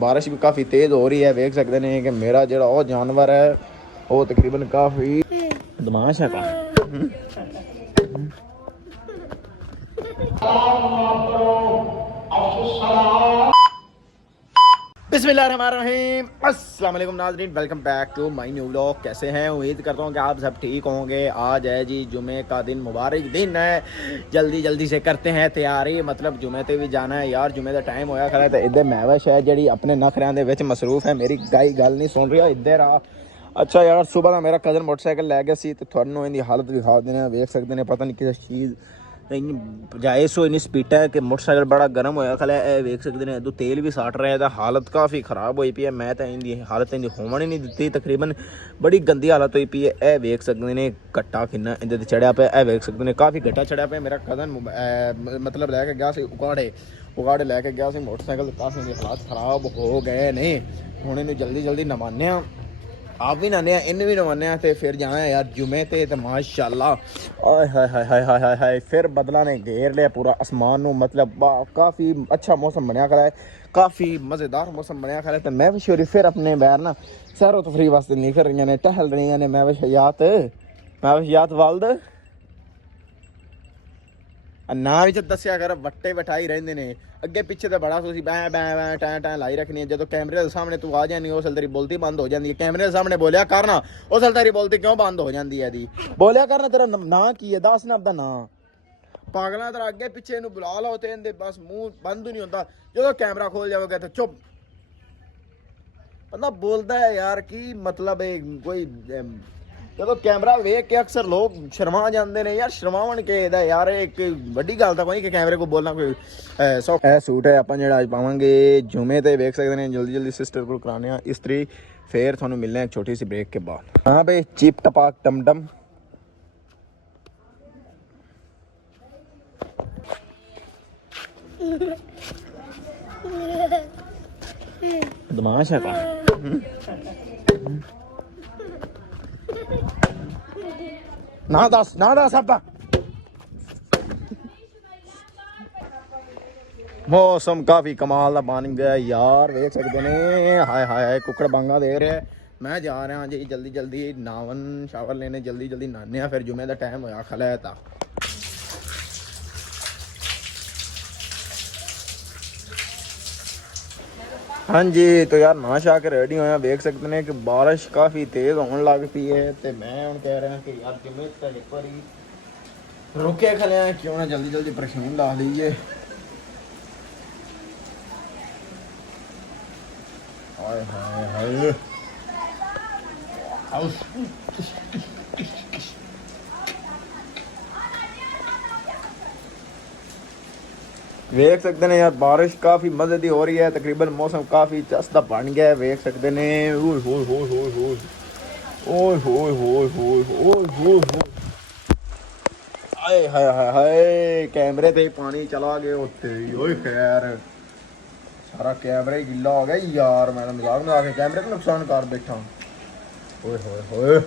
बारिश भी काफ़ी तेज़ हो रही है। देख सकते हैं कि मेरा जो वो जानवर है वो तकरीबन काफ़ी बदमाश है। बिस्मिल्लाहिर्रहमानिर्रहीम, अस्सलाम वालेकुम नाज़रीन, welcome back to my new vlog. कैसे हैं? उम्मीद करता हूँ कि आप सब ठीक होंगे। आज है जी जुमे का दिन, मुबारक दिन है। जल्दी से करते हैं तैयारी, मतलब जुमे ते भी जाना है यार। जुमे का टाइम होया खड़ा है तो इधर महवश है जी अपने नखरियां दे विच मसरूफ है। मेरी गाई गल नहीं सुन रही। इधर आ। अच्छा यार, सुबह का मेरा कज़न मोटरसाइकिल लै गया सी, तो तुहानू इहदी हालत दिखा देने। वेख सकते हैं पता नहीं किस चीज़ जायज़ हो इन्नी स्पीड है कि मोटरसाइकिल बड़ा गर्म होया खला है। वेख सकते हैं इधर तेल भी साट रहा है, हालत काफ़ी ख़राब हुई पी है। मैं तो इनकी हालत इनकी होवन ही नहीं दी, तकरीबन बड़ी गंदी हालत हुई पी है। यह वेख सकते हैं घट्टा किन्ना इधर चढ़िया पे। यह वेख सकते हैं काफ़ी घट्टा चढ़िया पे। मेरा कज़न मतलब लैके गया सी उगाड़े लैके गया सी मोटरसाइकिल। काफ़ी इनके हालात ख़राब हो गए ने। हुण इन्हूं जल्दी नवाने आप भी नहाने इन भी नवाने तो फिर जाना है यार जुमे ते माशाअल्लाह। आय हाय हाय हाय हाय हाय हाय, फिर बदला ने घेर लिया पूरा आसमान नूं। मतलब काफ़ी अच्छा मौसम बनया खड़ा है, काफ़ी मज़ेदार मौसम बनया खड़ा है। तो मैं भी फिर अपने बैर ना सैरो तफरी वास्ते निकल रही ने, टहल रही ने। मैं हयात वालद ना भी दसिया कर वट्टे बिठाई रहंदे ने। अगे पिछे तो बड़ा तुसीं बैं बैं बैं टैं टैं लाई रखनी है। जो कैमरे के सामने तू आ जानी उस तेरी बोलती बंद हो जाती है। कैमरे के सामने बोलिया करना, उस तेरी बोलती क्यों बंद हो जाती है? दी बोलिया करना, तेरा नाम की है? दस ना अपना नाम। पागला तेरा अगे पिछे इनू बुला लो तो इनके बस मुँह बंद ही नहीं होता। जो कैमरा खोल जाओगे तो चुप। बंदा बोलता है यार की मतलब कोई जो कैमरा वेख के अक्सर लोग शर्मा जाते हैं यार। शर्मावन के यार एक वड्डी गल तो कोई कि कैमरे को बोलना कोई सूट है अपन जो अज पावांगे जुमे ते। वेख सकते हैं जल्दी सिस्टर को कराने इस्त्री। फिर थोड़ा मिलने हैं एक छोटी सी ब्रेक के बाद। हाँ भाई, चिप टपाक टमटम। बदमाश है कौन? ना दस आपा। मौसम काफ़ी कमाल का बन गया यार। देख सकते हैं हाय हाय हाय कुकड़ बांगा दे रहे हैं। मैं जा रहा जी जल्दी नावन शावर लेने। जल्दी नहाने फिर जुमे का टाइम होया खला है। ता हाँ जी, तो यार नहा शा के रेडी होया। देख सकते हैं कि बारिश काफ़ी तेज़ होने लग पई है। तो मैं हम कह रहा कि यार जुमे तक एक बार रुके खले हैं, क्यों ना जल्दी परफ्यूम ला लीजिए। हाय हाय हाय वेख सकते हैं यार बारिश काफ़ी मजे की हो रही है। तकरीबन मौसम काफ़ी चस्ता बन गया है। वेख सकते हैं हाय हाय हाय हाय, कैमरे ते पानी चला गया उत्ते। ओए खैर सारा कैमरा ही गिला हो गया यार। मैं मजाक में आके कैमरे को नुकसान कर बैठा। ओए होए होए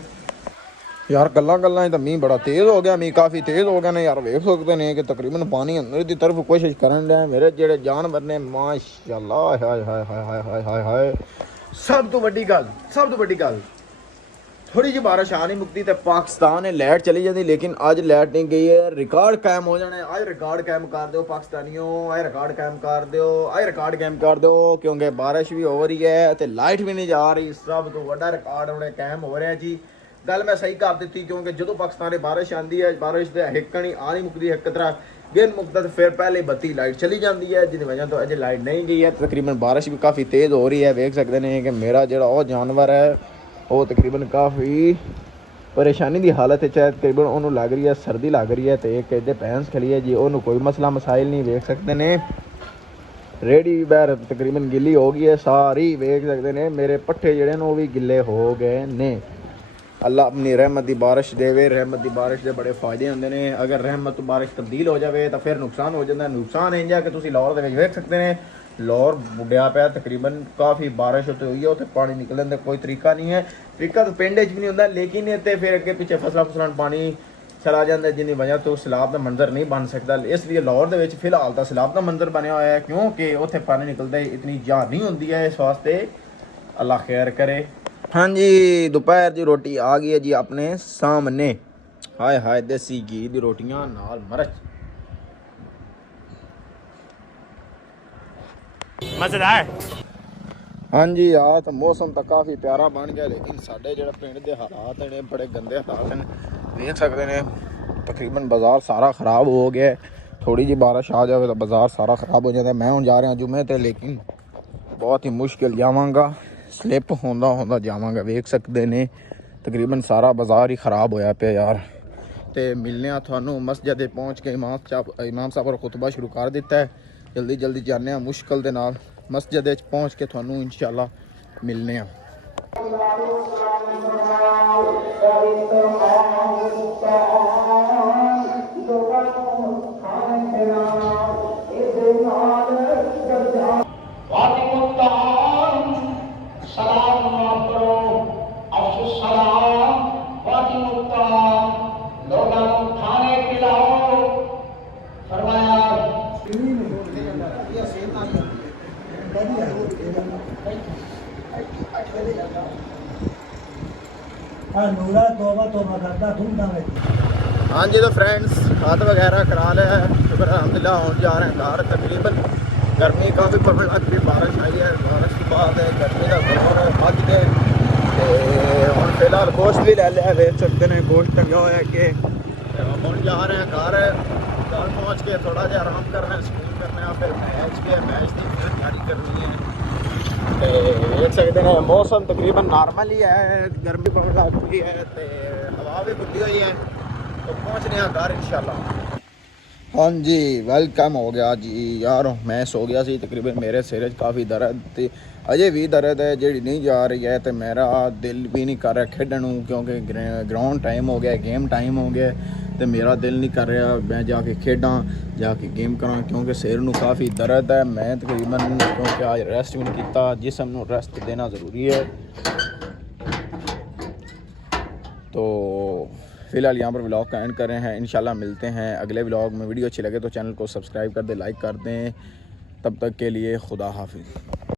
यार, गल्लां तो मींह बड़ा तेज़ हो गया। मींह काफ़ी तेज़ हो गया ना यार। वेख सकते हैं कि तकरीबन पानी अंदर की तरफ कोशिश करन लिया। मेरे जेड़े जानवर ने माशाअल्लाह हाय हाय हाय हाय हाय हाय हाय। सब तो बड़ी गल थोड़ी जी बारिश आ नहीं मुकती तो पाकिस्तान लाइट चली जाती, लेकिन अज लाइट नहीं गई है। रिकॉर्ड कायम हो जाना है। अज रिकॉर्ड कायम कर दो पाकिस्तानियों, अज रिकॉर्ड कायम कर दो, अज रिकॉर्ड कायम कर दो, क्योंकि बारिश भी हो रही है तो लाइट भी नहीं जा रही। सब तो बड़ा रिकॉर्ड होने कायम हो रहा है जी। गल मैं सही कर दी, क्योंकि जो पाकिस्तान बारिश आती है, बारिश के हिक नहीं आ नहीं मुकती, एक तरह गिन मुकता तो फिर पहले बत्ती लाइट चली जाती है, जिस वजह तो अजय लाइट नहीं गई है। तकरीबन बारिश भी काफ़ी तेज़ हो रही है। देख सकते हैं कि मेरा जो वो जानवर है वो तकरीबन काफ़ी परेशानी की हालत है। तकरीबन उन्होंने लग रही है सर्दी लग रही है। तो एक इधर भैंस खड़ी है जी, उन्होंने कोई मसला मसाइल नहीं। देख सकते हैं रेडी बैर तकरीबन गिली हो गई है सारी। देख सकते हैं मेरे पट्ठे जड़े वो भी गिले हो गए ने। अल्लाह अपनी रहमत की बारिश देवे। रहमत की बारिश के बड़े फायदे होंगे ने। अगर रहमत तो बारिश तब्दील हो जाए तो फिर नुकसान हो जाता है। नुकसान इंजा कि तुम लाहौर के देख सकते हैं लाहौर बुढ़िया पाया। तकरीबन काफ़ी बारिश होती हुई है, उत्थे पानी निकलने का कोई तरीका नहीं है। तरीका तो पिंड भी नहीं होता, लेकिन इतने फिर अगे पिछे फसलों पानी चला जाता है, जिन्नी वजह तो सैलाब का मंजर नहीं बन सकता। इसलिए लाहौर के विच फिलहाल तो सैलाब का मंजर बनया हुआ है, क्योंकि उत्थे पानी निकलता है, इतनी जान नहीं होती है। इस वास्ते अल्लाह खैर करे। हाँ जी, दोपहर की रोटी आ गई है जी अपने सामने। हाय हाय, देसी घी दी रोटियां नाल मिर्च, मजेदार। हाँ जी यार, तो मौसम तो काफ़ी प्यारा बन गया, लेकिन साढ़े जो पिंड के हालात ने बड़े गंदे हालात हैं, देख सकते हैं। तकरीबन बाज़ार सारा ख़राब हो गया है। थोड़ी जी बारिश आ जाए तो बाज़ार सारा ख़राब हो जाता है। मैं हूँ जा रहा जुमे ते, लेकिन बहुत ही मुश्किल जावांगा, स्लिप होंदा होंदा जावांगा। वेख सकते ने तकरीबन सारा बाज़ार ही ख़राब होया पे यार। तो मिलने थानू मस्जिद पहुँच के इमाम साहब और खुतबा शुरू कर दिता है। जल्दी जल्दी जाने मुश्किल दे नाल मस्जिद पहुँच के थानू इंशाल्लाह मिलने। हाँ जी, तो फ्रेंड्स हाथ वगैरह करा लिया है, शुक्र अल्हम्दुलिल्लाह। हम जा रहे हैं घर। तकरीबन गर्मी काफ़ी पड़ने लग गई, बारिश आई है, बारिश के बाद गर्मी का जोर बढ़ गए। हम फिलहाल गोश्त भी ले लिया, देख सकते हैं गोश्त टंगा हुआ है। कि हम जा रहे हैं घर पहुँच के थोड़ा जहा आराम करना है, स्कूल करना है, फिर मैच के मैच की फिर तैयारी करनी है। देख सकते हैं मौसम तकरीबन नॉर्मल ही है, गर्मी पड़ने लग गई है, तो हवा भी खुली हुई है। तो पहुँचने घर इंशाल्लाह। हाँ जी, वेलकम हो गया जी यार। मैं सो गया सी, तकरीबन मेरे सिर काफ़ी दर्द थी, अजे भी दर्द है जी नहीं जा रही है। तो मेरा दिल भी नहीं कर रहा खेडन, क्योंकि ग्राउंड टाइम हो गया, गेम टाइम हो गया। तो मेरा दिल नहीं कर रहा मैं जाके खेडा, जाके गेम करा, क्योंकि सिर में काफ़ी दर्द है। मैं तकरीबन क्योंकि आज रेस्ट भी नहीं किया, जिसम को रेस्ट देना ज़रूरी है। तो फिलहाल यहाँ पर व्लॉग का एंड कर रहे हैं। इंशाल्लाह मिलते हैं अगले व्लॉग में। वीडियो अच्छी लगे तो चैनल को सब्सक्राइब कर दें, लाइक कर दें। तब तक के लिए खुदा हाफिज़।